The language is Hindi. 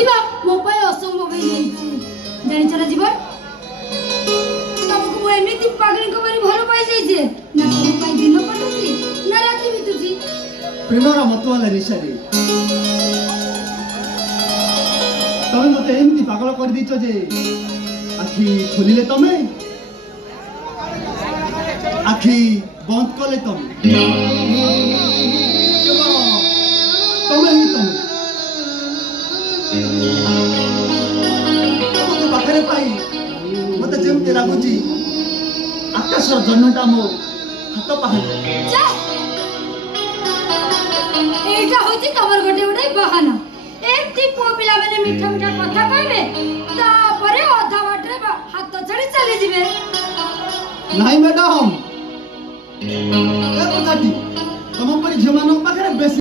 खोजा मो असंभव जानी ना जीवन तुमको एमती पागल को बारी भल पाई जाइए ना तुम दिन कटुची ना राति बीतुची प्रेमर मतवाला निशारे तमे मते एमती पागल कर दीचो जे आखि खोलिले तमे आखि बंद कले तमे तमे ही तमे तमको पाखरे पाई मते जेमते लागुची आकाशर जन्मटा मो हाथ पाहले एटा होची तमर गोटे उडे बहाना एमती पो पिला माने मीठा मीठा कथा कहबे तापरे अधा बाटरे हाथ छड़ी चली जिवे नाही मैडम ए कथाटी तम परि झमानो पाखरे बेसी